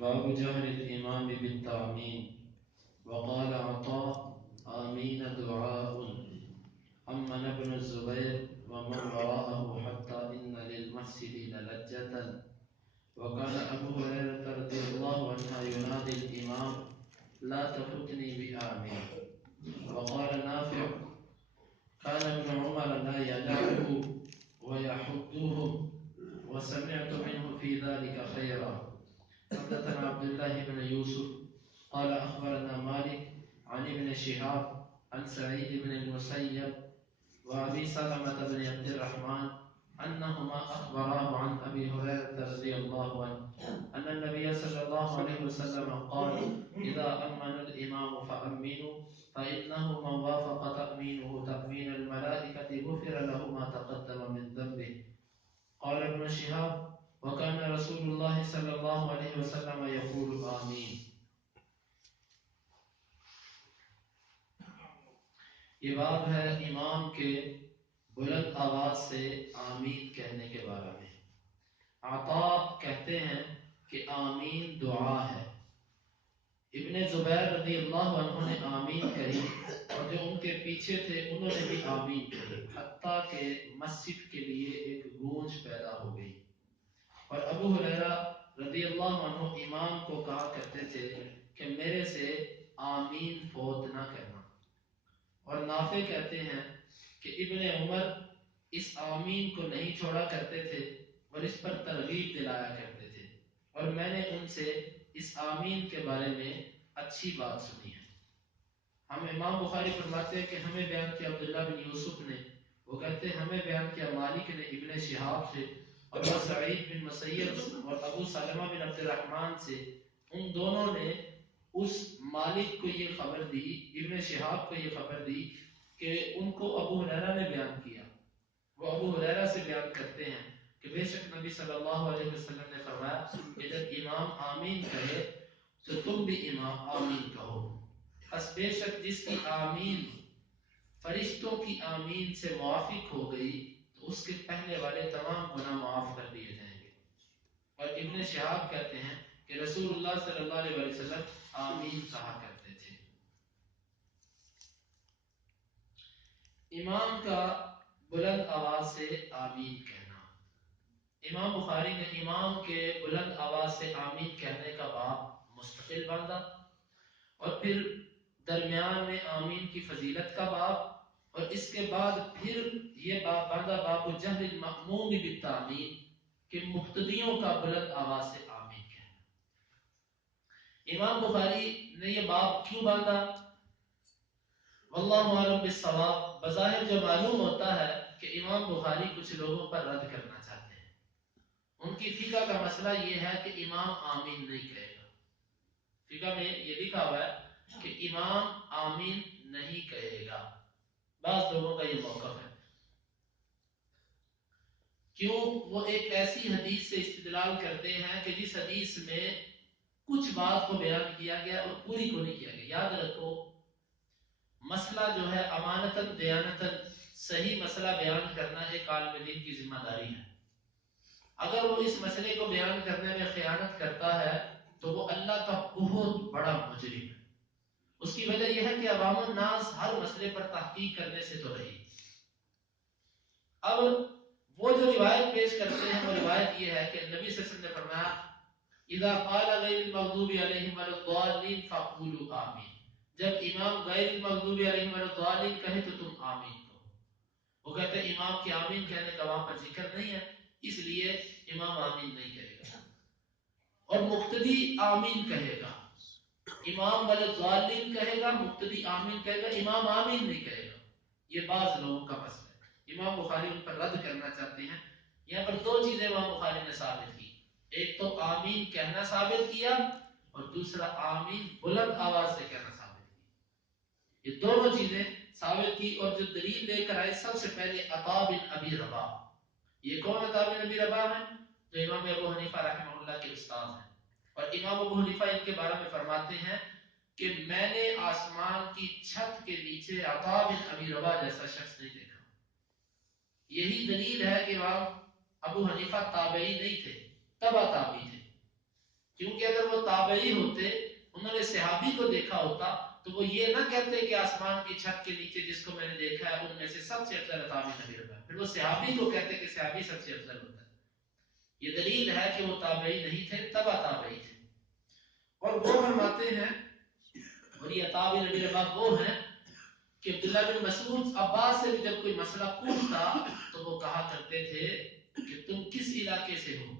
باب جهر الإمام بالتعمين. وقال عطاء آمين دعاء أمن ابن الزبير ومن وراءه حتى إن للمسجد للجة. وكان أبو هريرة رضي الله عنه ينادي الإمام لا تفتني بآمين. وقال نافع كان ابن عمر لا يدعه ويحضهم وسمعت منه في ذلك خيرا. حدثنا عبد الله بن يوسف قال أخبرنا مالك عن ابن شهاب عن سعيد بن المسيب وأبي سلمة بن عبد الرحمن أنهما أخبراه عن أبي هريرة رضي الله عنه أن النبي صلى الله عليه وسلم قال إذا أمن الإمام فأمنوا فإنه من وافق تأمينه تأمين الملائكة غفر له ما تقدم من ذنبه. قال ابن شهاب وكان رسول الله صلی اللہ علیہ وسلم یقول آمین. یہ باب ہے امام کے بلند آواز سے آمین کہنے کے بارے میں. عطا کہتے ہیں کہ آمین دعا ہے. ابن زبیر رضی اللہ عنہ نے آمین کہی اور جو ان کے پیچھے تھے انہوں نے بھی آمین کہی حتیٰ کہ مسجد کے لیے ایک گونج پیدا ہو گئی. اور ابو ہریرہ رضی اللہ عنہ امام کو کہا کرتے تھے کہ میرے سے آمین فوت نہ کرنا. اور نافع کہتے ہیں کہ ابن عمر اس آمین کو نہیں چھوڑا کرتے تھے اور اس پر ترغیب دلایا کرتے تھے اور میں نے ان سے اس آمین کے بارے میں اچھی بات سنی ہے. ہم امام بخاری فرماتے ہیں کہ ہمیں بیان کیا عبداللہ بن یوسف نے, وہ کہتے ہیں ہمیں بیان کیا مالک نے ابن شہاب سے اور سعید بن مسیب اور ابو سلمہ بن عبد الرحمن سے. ان دونوں نے اس مالک کو یہ خبر دی, ابن شہاب کو یہ خبر دی کہ ان کو ابو ہریرہ نے بیان کیا. وہ ابو ہریرہ سے بیان کرتے ہیں کہ بے شک نبی صلی اللہ علیہ وسلم نے فرمایا کہ جب امام آمین کہے تو تم بھی امام آمین کہو. پس بے شک جس کی آمین فرشتوں کی آمین سے موافق ہو گئی تو اس کے پہلے والے تمام گناہ معاف کر دیے جائیں گے. اور ابن شہاب کہتے ہیں کہ رسول اللہ صلی اللہ علیہ وسلم آمین کہا کرتے تھے. امام کا بلند آواز سے آمین کہنا. امام بخاری نے امام کے بلند آواز سے آمین کہنے کا باب مستقل باندھا اور پھر درمیان میں آمین کی فضیلت کا باب اور اس کے بعد پھر یہ باب باندھا باب جہر المأموم بالتآمین کہ مقتدیوں کا بلند آواز سے آمین کہنا. امام بخاری نے یہ باب کیوں باندھا واللہ عالم بالصواب. بظاہر جو معلوم ہوتا ہے کہ امام بخاری کچھ لوگوں پر رد کرنا چاہتے ہیں. ان کی فقہ کا مسئلہ یہ ہے کہ امام آمین نہیں کہے گا. فقہ میں یہ لکھا ہوا ہے کہ امام آمین نہیں کہے گا. بعض لوگوں کا یہ موقف ہے. کیوں؟ وہ ایک ایسی حدیث سے استدلال کرتے ہیں کہ جس حدیث میں کچھ بات کو بیان کیا گیا اور پوری کو نہیں کیا گیا. یاد رکھو مسئلہ جو ہے امانتاً دیانتاً صحیح مسئلہ بیان کرنا ایک عالم دین کی ذمہ داری ہے. اگر وہ اس مسئلے کو بیان کرنے میں خیانت کرتا ہے تو وہ اللہ کا بہت بڑا مجرم ہے. اس کی وجہ یہ ہے کہ عوام الناس ہر مسئلے پر تحقیق کرنے سے تو رہی. اب وہ جو روایت پیش کرتے ہیں وہ روایت یہ ہے کہ نبی صلی اللہ علیہ وسلم نے فرمایا اذا قال غیر المغضوب علیہم ولا الضالین فقولوا آمین. جب امام غیر المغضوب علیہم ولا الضالین کہے تو تم آمین کہو. وہ کہتے ہیں امام کی آمین کہنے کا وہاں پر ذکر نہیں ہے اس لیے امام آمین نہیں کہے گا. اور مقتدی آمین کہے گا. امام ولا الضالین کہے گا, مقتدی آمین کہے گا, امام آمین نہیں کہے گا. یہ بعض لوگوں کا مسئلہ ہے. امام بخاری ان پر رد کرنا چاہتے ہیں. یہاں پر دو چیزیں امام بخاری نے ثابت کی. ایک تو آمین کہنا ثابت کیا اور دوسرا آمین بلند آواز سے کہنا ثابت کیا. یہ دونوں چیزیں ثابت کی اور جو دلیل لے کر آئے سب سے پہلے عطا بن ابی رباح. یہ کون عطا بن ابی رباح ہے؟ جو امام ابو حنیفہ رحمہ اللہ کے استاد ہیں. اور امام ابو حنیفہ ان کے بارے میں فرماتے ہیں کہ میں نے آسمان کی چھت کے نیچے عطا بن ابی رباح جیسا شخص نہیں دیکھا. یہی دلیل ہے کہ امام ابو حنیفہ تابعی نہیں تھے, تبع تابعی تھے. کیونکہ اگر وہ تابعی ہوتے، انہوں نے صحابی کو دیکھا ہوتا تو وہ یہ نہ کہتے کہ آسمان کی چھت کے نیچے جس کو میں نے دیکھا ہے ان میں سے سب سے افضل عطا بن نبی رباح، پھر وہ صحابی کو کہتے کہ صحابی سب سے افضل ہوتا ہے۔ یہ دلیل ہے کہ وہ تابعی نہیں تھے، تبع تابعی تھے۔ اور وہ فرماتے ہیں، اور یہ عطا بن نبی رباح وہ ہیں کہ عبداللہ بن مسعود عباس سے بھی جب کوئی مسئلہ پوچھتا تو وہ کہا کرتے تھے کہ تم کس علاقے سے ہو؟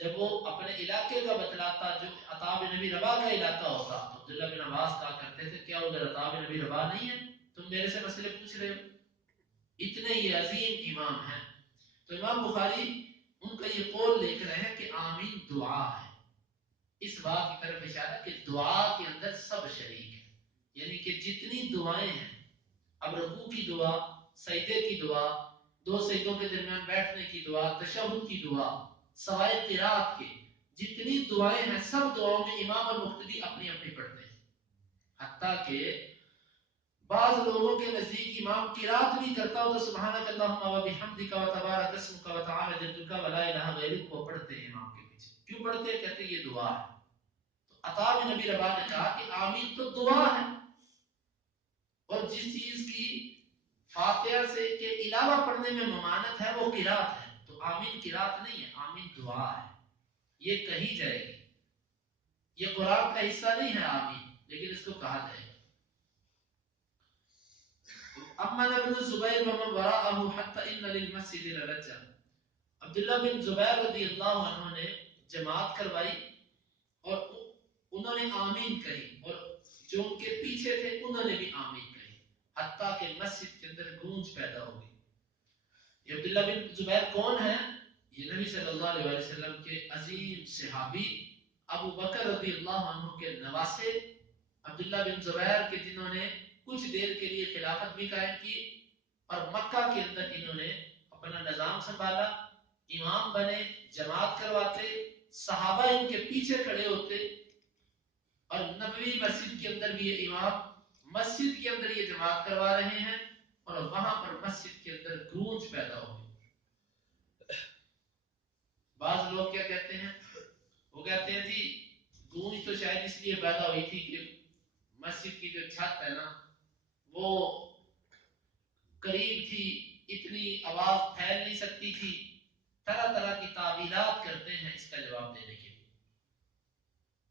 جب وہ اپنے علاقے کا بتلاتا جو عطا بن نبی رباح کا علاقہ ہوتا تو عبداللہ بن عباس کہا کرتے تھے کیا ادھر عطا بن نبی رباح نہیں ہے؟ تم میرے سے مسئلے پوچھ رہے ہو؟ اتنے یہ عظیم امام ہیں۔ تو امام بخاری ان کا یہ قول لے کر ہیں کہ آمین دعا ہے، اس بات کی طرف اشارہ کہ دعا کے اندر سب شریک ہے، یعنی کہ جتنی دعائیں ہیں، اب رکوع کی دعا، سجدے کی دعا، دو سجدوں کے درمیان بیٹھنے کی دعا، تشہد کی دعا، سوائے قرات کے جتنی دعائیں ہیں سب دعاؤں میں امام اور مقتدی اپنی اپنی پڑھتے ہیں، حتیٰ کہ بعض لوگوں کے نزدیک امام قرات بھی کرتا ہو تو سبحانک اللہم و بحمدک و تبارک اسمک و تعالی جدک و لا الہ غیرک وہ پڑھتے ہیں امام کے پیچھے۔ کیوں پڑھتے ہیں؟ کہتے ہیں یہ دعا ہے۔ تو عطا بن نبی رباح نے کہا کہ آمین تو دعا ہے، اور جس چیز کی فاتحہ سے کے علاوہ پڑھنے میں ممانت ہے وہ قرات ہے، تو آمین قرات نہیں ہے، آمین دعا ہے، یہ کہی جائے گی، یہ قرآن کا حصہ نہیں ہے آمین، لیکن اس کو کہا جائے گا۔ امن ابن الزبیر ومن وراءه حتى ان للمسجد للجا، عبداللہ بن زبیر رضی اللہ عنہ نے جماعت کروائی اور انہوں نے آمین کہی، اور جو ان کے پیچھے تھے انہوں نے بھی آمین کہی، حتیٰ کہ مسجد کے اندر گونج پیدا ہو گئی۔ یہ عبداللہ بن زبیر کون ہے؟ یہ نبی صلی اللہ علیہ وسلم کے عظیم صحابی ابو بکر رضی اللہ عنہ کے نواسے عبداللہ بن زبیر کے، جنہوں نے کچھ دیر کے لیے خلافت بھی قائم کی اور مکہ کے اندر انہوں نے اپنا نظام سنبھالا، امام بنے، جماعت کرواتے، صحابہ ان کے پیچھے کھڑے ہوتے، اور نبوی مسجد کے اندر بھی یہ امام مسجد کے اندر یہ جماعت کروا رہے ہیں، اور وہاں پر مسجد کے اندر گونج پیدا ہو گئی۔ بعض لوگ کیا کہتے ہیں؟ وہ کہتے ہیں جی گونج تو شاید اس لیے پیدا ہوئی تھی کہ مسجد کی جو چھت ہے نا وہ قریب تھی، اتنی آواز پھیل نہیں سکتی تھی، طرح طرح کی تعویلات کرتے ہیں اس کا جواب دینے کے لیے۔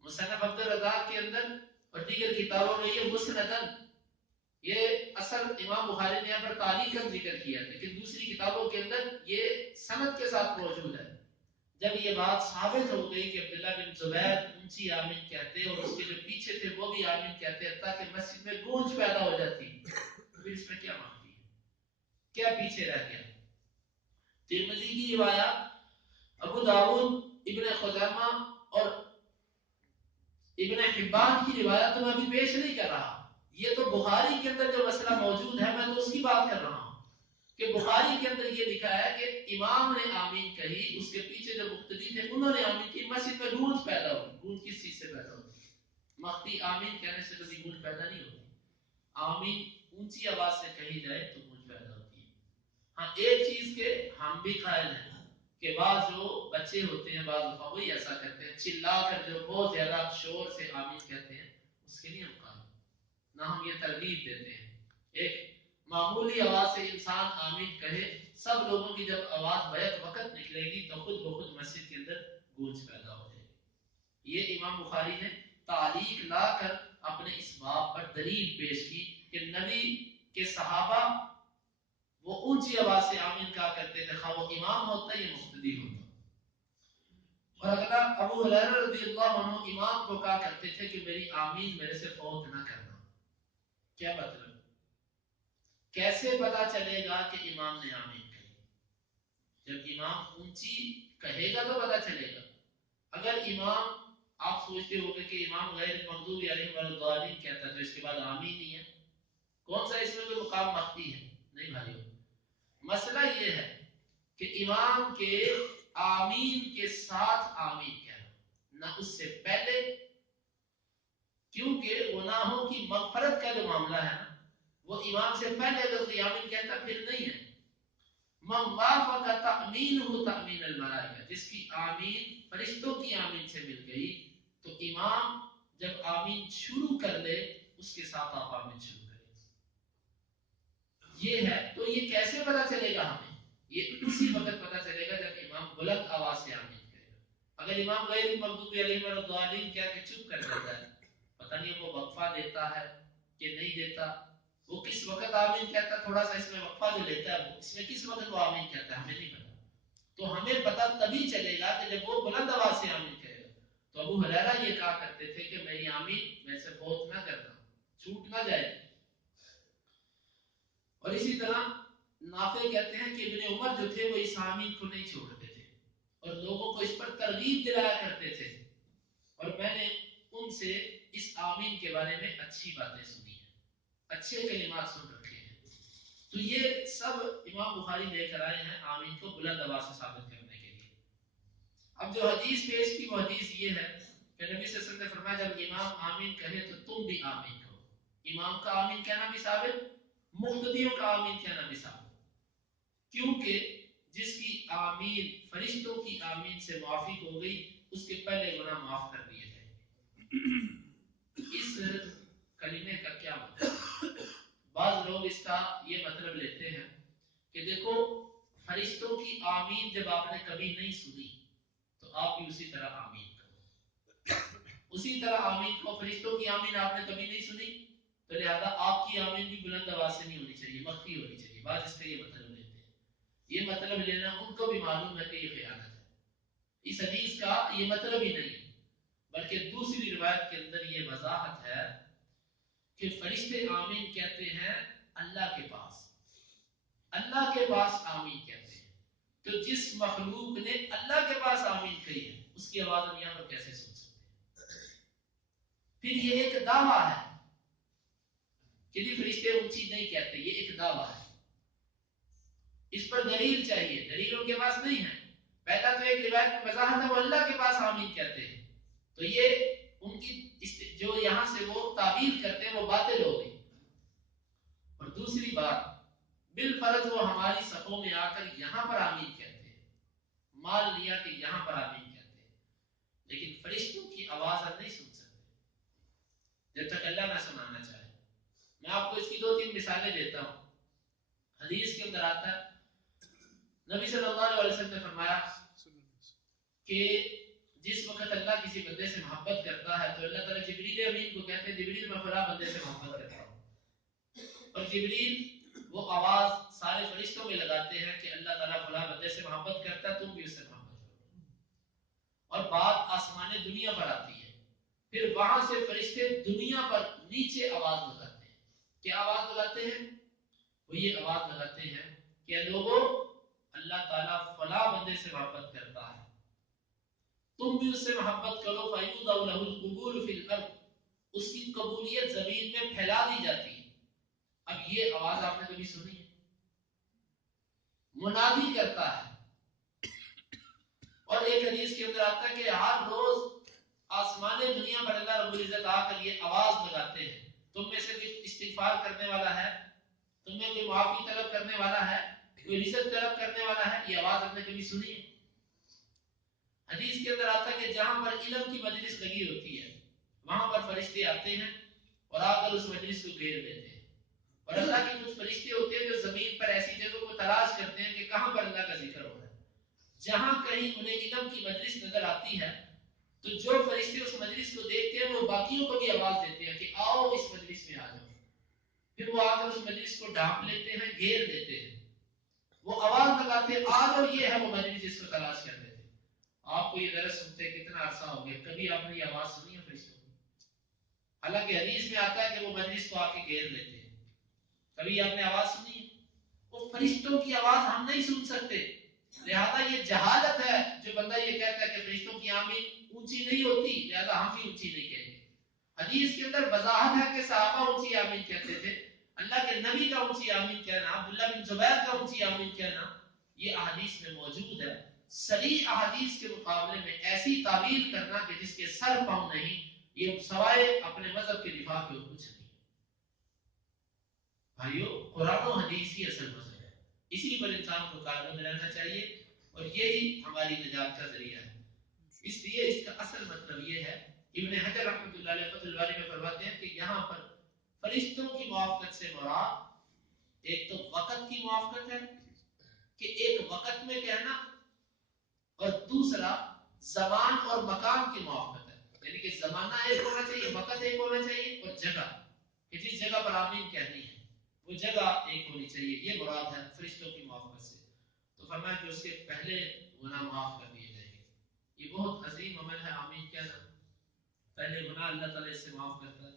مصنف عبد الرزاق کے اندر اور دیگر کتابوں میں یہ مسندن، یہ اصل امام بخاری نے یہاں پر تعلیقاً ذکر کیا، لیکن دوسری کتابوں کے اندر یہ سند کے ساتھ موجود ہے۔ جب یہ بات ثابت ہو گئی کہ عبداللہ بن زبیر اونچی آمین کہتے اور اس کے جو پیچھے تھے وہ بھی آمین کہتے تاکہ مسجد میں گونج پیدا ہو جاتی، پھر اس میں کیا مانگتی ہے؟ کیا پیچھے رہ گیا؟ ترمذی کی روایات، ابو داؤد، ابن خزیمہ اور ابن حبان کی روایت تو میں ابھی پیش نہیں کر رہا، یہ تو بخاری کے اندر جو مسئلہ موجود ہے میں تو اس کی بات کر رہا ہوں کہ بخاری کے اندر یہ لکھا ہے کہ امام نے آمین کہی، اس کے پیچھے جو مقتدی تھے انہوں نے آمین کی، مسجد میں گونج پیدا ہوئی۔ گونج کس چیز سے پیدا ہوتی ہے؟ مختی آمین کہنے سے کبھی گونج پیدا نہیں ہوتی، آمین اونچی آواز سے کہی جائے تو گونج پیدا ہوتی ہے۔ ہاں ایک چیز کے ہم بھی قائل ہیں کہ بعض جو بچے ہوتے ہیں بعض دفعہ وہی ایسا کرتے ہیں، چلا کر جو بہت زیادہ شور سے آمین کہتے ہیں، اس کے لیے ہم قائل نہ ہم یہ ترغیب دیتے ہیں۔ ایک معمولی آواز سے انسان آمین کہے، سب لوگوں کی جب آواز بیک وقت نکلے گی تو خود بخود مسجد کے اندر گونج پیدا ہو جائے گی۔ یہ امام بخاری نے تعلیق لا کر اپنے اس باب پر دلیل پیش کی کہ نبی کے صحابہ وہ اونچی آواز سے آمین کہا کرتے تھے، خواہ وہ امام ہوتا یا مقتدی ہوتا۔ اور اگلا ابو ہریرہ رضی اللہ عنہ امام کو کہا کرتے تھے کہ میری آمین میرے سے فوت نہ کرنا۔ کیا مطلب؟ کیسے پتا چلے گا کہ امام نے آمین کہی؟ جب امام اونچی کہے گا تو پتا چلے گا۔ اگر امام، آپ سوچتے ہو کہ امام غیر مغضوب علیہم ولا الضالین کہتا ہے تو اس کے بعد آمین نہیں ہے، کون سا اس میں کوئی مقام مخفی ہے؟ نہیں بھائیو، مسئلہ یہ ہے کہ امام کے آمین کے ساتھ آمین کہنا، نہ اس سے پہلے، کیونکہ گناہوں کی مغفرت کا جو معاملہ ہے نا وہ امام سے پہلے اگر کوئی آمین کہتا پھر نہیں ہے۔ من وافق تأمینہ تأمین الملائکہ، جس کی آمین فرشتوں کی آمین سے مل گئی تو امام جب آمین شروع کر لے اس کے ساتھ آپ آمین شروع کریں. یہ ہے. تو یہ کیسے پتا چلے گا ہمیں؟ یہ اسی وقت پتا چلے گا جب امام بلند آواز سے آمین کرے گا. اگر امام غیر المغضوب علیہم ولا الضالین کہہ کے چپ کر جاتا ہے، پتہ نہیں وہ وقفہ دیتا ہے کہ نہیں دیتا، وہ کس وقت آمین کہتا ہے، تھوڑا سا اس میں وقفہ جو لیتا ہے وہ اس میں کس وقت وہ آمین کہتا ہے ہمیں نہیں پتا. تو ہمیں پتا تبھی چلے گا کہ جب وہ بلند آواز سے آمین کہے گا. تو ابو ہریرہ یہ کہا کرتے تھے کہ میری آمین میں سے فوت نہ کرنا، چھوٹ نہ جائے. اور اسی طرح نافع کہتے ہیں کہ ابن عمر جو تھے وہ اس آمین کو نہیں چھوڑتے تھے اور لوگوں کو اس پر ترغیب دلایا کرتے تھے. اور میں نے ان سے اس آمین کے بارے میں اچھی باتیں سنی ہیں، اچھے کلمات سن رکھے ہیں. تو یہ سب امام بخاری لے کر آئے ہیں آمین کو بلند آواز سے ثابت کرنے کے لیے. اب جو حدیث پیش کی وہ حدیث یہ ہے کہ نبی صلی اللہ علیہ وسلم نے فرمایا جب امام آمین کہے تو تم بھی آمین کہو. امام کا آمین کہنا بھی ثابت، مقتدیوں کا آمین کہنا بھی ثابت، کیونکہ جس کی آمین فرشتوں کی آمین سے موافق ہو گئی اس کے پہلے گناہ معاف کر دیے جائیں گے. اس کلمے کا کیا مطلب؟ بعض لوگ اس کا یہ مطلب لیتے ہیں کہ دیکھو فرشتوں کی آمین جب آپ نے کبھی نہیں سنی تو آپ بھی اسی طرح آمین کرو. اسی طرح آمین کو، فرشتوں کی آمین آپ نے کبھی نہیں سنی تو لہذا آپ کی آمین بھی بلند آواز سے نہیں ہونی چاہیے، مخفی ہونی چاہیے. بعض اس کا یہ مطلب لیتے ہیں. یہ مطلب لینا ان کو بھی معلوم ہے کہ یہ خیانت ہے. اس حدیث کا یہ مطلب ہی نہیں، بلکہ دوسری روایت کے اندر یہ وضاحت ہے کہ فرشتے آمین کہتے ہیں اللہ کے پاس، اللہ کے پاس آمین کہتے ہیں. تو جس مخلوق نے اللہ کے پاس آمین کہی ہے اس کی آواز ہم یہاں پر کیسے سن سکتے ہیں؟ پھر یہ ایک دعویٰ ہے کہ فرشتے اونچی نہیں کہتے، یہ ایک دعویٰ ہے. اس پر دلیل چاہیے، دلیل ان کے پاس نہیں ہے. پہلا تو ایک روایت میں وضاحت ہے وہ اللہ کے پاس آمین کہتے ہیں، تو یہ ان کی جو یہاں سے وہ تعبیر کرتے ہیں وہ باطل ہو گئی. اور دوسری بات، بالفرض وہ ہماری صفوں میں آ کر یہاں پر آمین کہتے ہیں، مان لیا کہ یہاں پر آمین کہتے ہیں، لیکن فرشتوں کی آواز ہم نہیں سن سکتے جب تک اللہ نہ سنانا چاہے. میں آپ کو اس کی 2-3 مثالیں دیتا ہوں. حدیث کے اندر آتا ہے نبی صلی اللہ علیہ وسلم نے فرمایا کہ جس وقت اللہ کسی بندے سے محبت کرتا ہے تو اللہ تعالیٰ جبریل امین کو کہتے ہیں جبریل میں فلاں بندے سے محبت کرتا ہوں، اور جبریل وہ آواز سارے فرشتوں میں لگاتے ہیں کہ اللہ تعالیٰ فلاں بندے سے محبت کرتا ہے، تم بھی اس سے محبت کرو. اور بات آسمان دنیا پر آتی ہے، پھر وہاں سے فرشتے دنیا پر نیچے آواز لگاتے ہیں. کیا آواز لگاتے ہیں؟ وہ یہ آواز لگاتے ہیں کہ لوگوں اللہ تعالیٰ فلاں بندے سے محبت کرتا ہے، تم بھی اس سے محبت کرو. فَيُوضَعُ لَهُ الْقُبُولُ فِي الْأَرْضِ، اس کی قبولیت زمین میں پھیلا دی جاتی ہے. اب یہ آواز آپ نے کبھی سنی ہے؟ منادی کرتا ہے. اور ایک حدیث کے اندر آتا ہے کہ ہر روز آسمان دنیا پر اللہ رب العزت آ کر یہ آواز لگاتے ہیں تم میں سے کوئی استغفار کرنے والا ہے، تم میں کوئی معافی طلب کرنے والا ہے، کوئی رزق طلب کرنے والا ہے. یہ آواز آپ نے کبھی سنی ہے؟ حدیث کے اندر آتا ہے کہ جہاں پر علم کی مجلس لگی ہوتی ہے وہاں پر فرشتے آتے ہیں اور آ کر اس مجلس کو گھیر لیتے ہیں. اور اللہ کے کچھ فرشتے ہوتے ہیں جو زمین پر ایسی جگہوں کو تلاش کرتے ہیں کہ کہاں پر اللہ کا ذکر ہو رہا ہے. جہاں کہیں انہیں علم کی مجلس نظر آتی ہے تو جو فرشتے اس مجلس کو دیکھتے ہیں وہ باقیوں کو بھی آواز دیتے ہیں کہ آؤ اس مجلس میں آ جاؤ. پھر وہ آ کر اس مجلس کو ڈھانپ لیتے ہیں، گھیر دیتے ہیں، وہ آواز لگاتے ہیں آ جاؤ، یہ ہے وہ مجلس جس کو تلاش کرتے تھے. آپ کو یہ درس سنتے کتنا عرصہ ہو گیا، کبھی آپ نے یہ آواز سنی ہے فرشتوں کی؟ حالانکہ حدیث میں آتا ہے کہ وہ مجلس کو آ کے گھیر لیتے ہیں. کبھی آپ نے آواز سنی ہے؟ وہ فرشتوں کی آواز ہم نہیں سن سکتے. لہذا یہ جہالت ہے جو بندہ یہ کہتا ہے کہ فرشتوں کی آمین اونچی نہیں ہوتی لہذا ہم بھی اونچی نہیں کہیں گے. حدیث کے اندر وضاحت ہے کہ صحابہ اونچی آمین کہتے تھے، اللہ کے نبی کا اونچی آمین کہنا، عبداللہ بن زبیر کا اونچی آمین کہنا یہ احادیث میں موجود ہے. صریح احادیث کے مقابلے میں ایسی تعویل کرنا کہ جس کے سر پاؤں نہیں، یہ سوائے اپنے مذہب کے دفاع کے کچھ نہیں. بھائیو قرآن و حدیث ہی اصل مذہب ہے، اسی پر انسان کو کاربند رہنا چاہیے اور یہی ہماری نجات کا ذریعہ ہے. اس لیے اس کا اصل مطلب یہ ہے ابن حجر رحمۃ اللہ علیہ فتح الباری میں فرماتے ہیں کہ یہاں پر فرشتوں کی موافقت سے مراد ایک تو وقت کی موافقت ہے کہ ایک وقت میں کہنا، اور دوسرا زمان اور مکان کی موافقت ہے، یعنی کہ زمانہ ایک ہونا چاہیے، وقت ایک ہونا چاہیے، اور جگہ کہ جس جگہ پر آمین کہنی ہے وہ جگہ ایک ہونی چاہیے، یہ مراد ہے فرشتوں کی موافقت سے۔ تو فرمایا کہ اس کے پہلے گناہ معاف کر دیے جائیں گے۔ یہ بہت عظیم عمل ہے آمین کہنا، پہلے گناہ اللہ تعالیٰ اس سے معاف کرتا ہے۔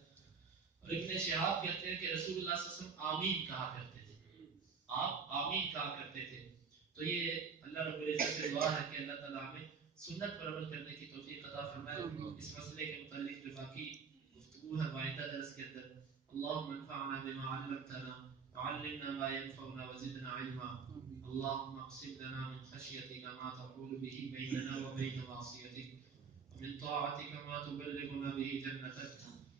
اور ابن شہاب کہتے ہیں کہ رسول اللہ صلی اللہ علیہ وسلم آمین کہا کرتے تھے، آپ آمین کہا کرتے تھے۔ تو یہ اللہ رب العزت سے دعا ہے کہ اللہ تعالیٰ ہمیں سنت پر عمل کرنے کی توفیق عطا فرمائے۔ اس مسئلے کے متعلق جو باقی گفتگو ہے آئندہ درس کے اندر، اللهم انفعنا بما علمتنا وعلمنا ما ينفعنا وزدنا علما، اللهم اقسم لنا من خشيتك ما تحول به بيننا وبين معصيتك، ومن طاعتك ما تبلغنا به جنتك،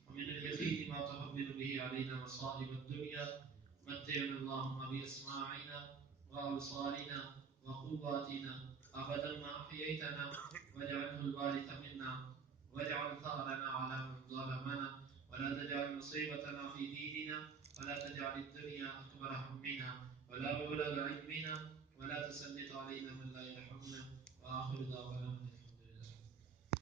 ومن اليقين ما تحمل به علينا مصائب الدنيا، متعنا اللهم بأسماعنا وأبصارنا وقواتنا أبدا ما أحييتنا، واجعله الوارث منا، واجعل ثأرنا على من ظلمنا، ولا تجعل مصيبتنا في ديننا، ولا تجعل الدنيا أكبر همنا ولا مبلغ علمنا، ولا تسلط علينا من لا يرحمنا، وآخر دعوانا